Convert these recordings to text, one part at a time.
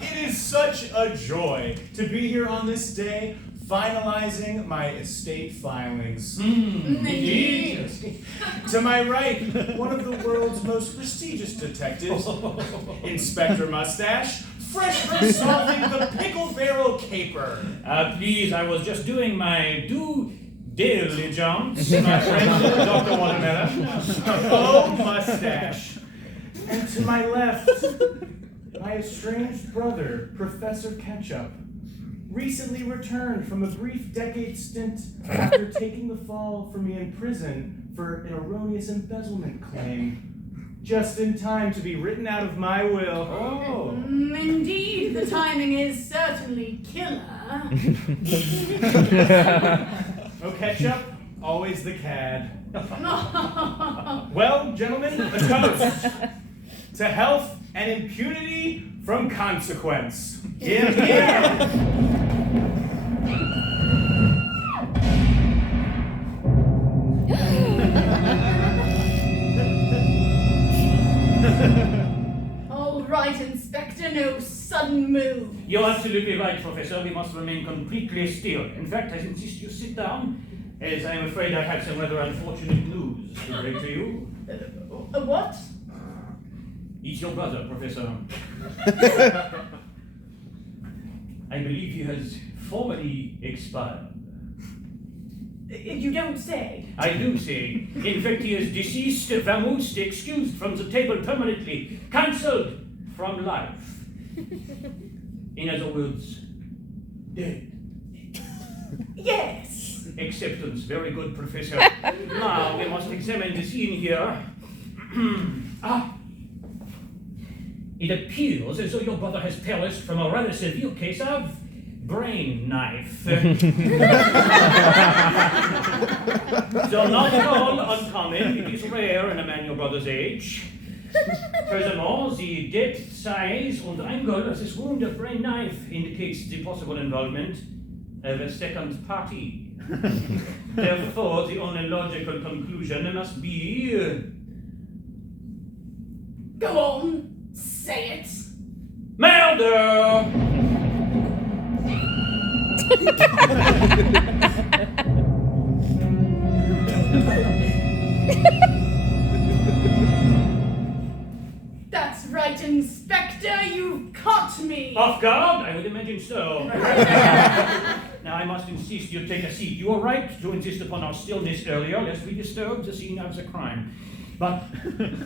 It is such a joy to be here on this day, finalizing my estate filings. Indeed. To my right, one of the world's most prestigious detectives, Inspector Moustache, fresh from solving the pickle barrel caper. Please, I was just doing my due diligence, my friend, Dr. Waterrmelon. Oh, Moustache. And to my left, my estranged brother, Professor Ketchup, recently returned from a brief decade stint after taking the fall for me in prison for an erroneous embezzlement claim. Just in time to be written out of my will. Oh. Indeed, the timing is certainly killer. Oh, Ketchup, always the cad. Well, gentlemen, a toast to health and impunity from consequence. Yeah. All right, Inspector, no sudden move. You're absolutely right, Professor. We must remain completely still. In fact, I insist you sit down, as I am afraid I have some rather unfortunate news to bring to you. What? He's your brother, Professor. I believe he has formally expired. You don't say. I do say. In fact, he is deceased, vamoosed, excused from the table permanently, cancelled from life. In other words, dead. Yes. Acceptance. Very good, Professor. Now, we must examine the scene here. It appears as though your brother has perished from a rather severe case of brain knife. So not at all uncommon. It is rare in a man your brother's age. Furthermore, the depth, size, and angle of this wound of brain knife indicates the possible involvement of a second party. Therefore, the only logical conclusion must be... Go on, say it. Murder! That's right, Inspector, you've caught me. Off guard? I would imagine so. Now I must insist you take a seat. You were right to insist upon our stillness earlier, lest we disturb the scene of the crime. But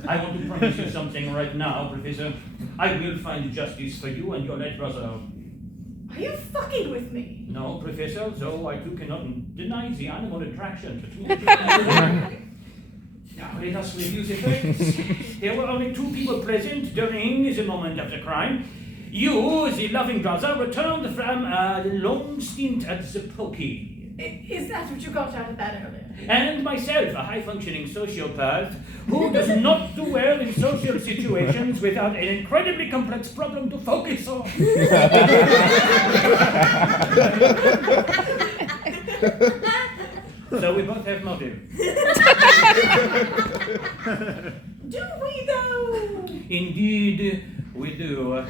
I want to promise you something right now, Professor. I will find justice for you and your late brother. Are you fucking with me? No, Professor, though I too cannot deny the animal attraction between the two. Now let us review the facts. There were only two people present during the moment of the crime. You, the loving brother, returned from a long stint at the pokey. Is that what you got out of that earlier? And myself, a high-functioning sociopath who does not do well in social situations without an incredibly complex problem to focus on. So we both have motive. Do we, though? Indeed, we do.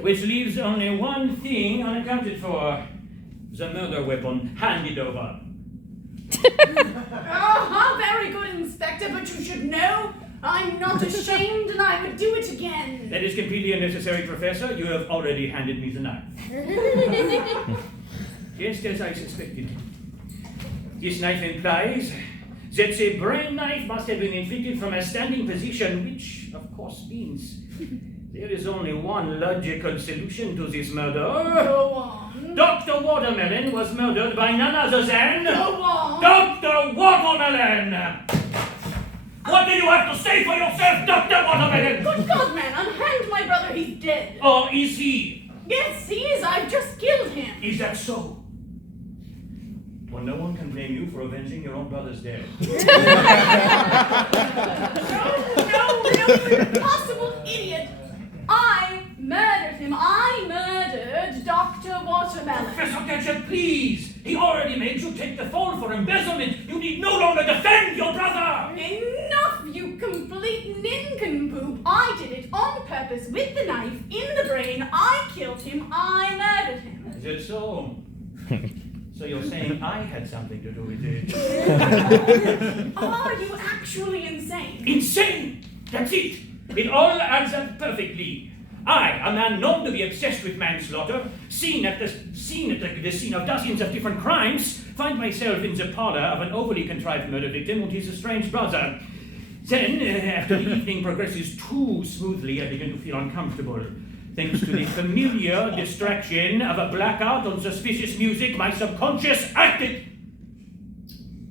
Which leaves only one thing unaccounted for. The murder weapon handed over. Very good, Inspector, but you should know I'm not ashamed and I would do it again. That is completely unnecessary, Professor. You have already handed me the knife. Just as I suspected. This knife implies that the brain knife must have been inflicted from a standing position, which, of course, means there is only one logical solution to this murder. Go on. Dr. Waterrmelon was murdered by none other than... Go on. Dr. Waterrmelon! What do you have to say for yourself, Dr. Waterrmelon? Good God, man, unhand my brother, he's dead. Or is he? Yes, he is. I've just killed him. Is that so? Well, no one can blame you for avenging your own brother's death. No, you impossible idiot. I murdered him. I murdered Dr. Waterrmelon. Professor Ketchup, please! He already made you take the fall for embezzlement. You need no longer defend your brother! Enough, you complete nincompoop. I did it on purpose with that so? So you're saying I had something to do with it? Are you actually insane? Insane! That's it! It all adds up perfectly. I, a man known to be obsessed with manslaughter, seen at the scene of dozens of different crimes, find myself in the parlor of an overly contrived murder victim and his estranged brother. Then, after the evening progresses too smoothly, I begin to feel uncomfortable. Thanks to the familiar distraction of a blackout on suspicious music, my subconscious acted.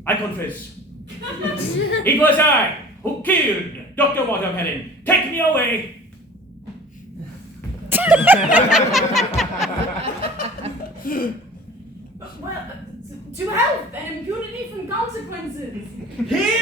I confess. It was I who killed Dr. Waterrmelon. Take me away! Well, to health and impunity from consequences. He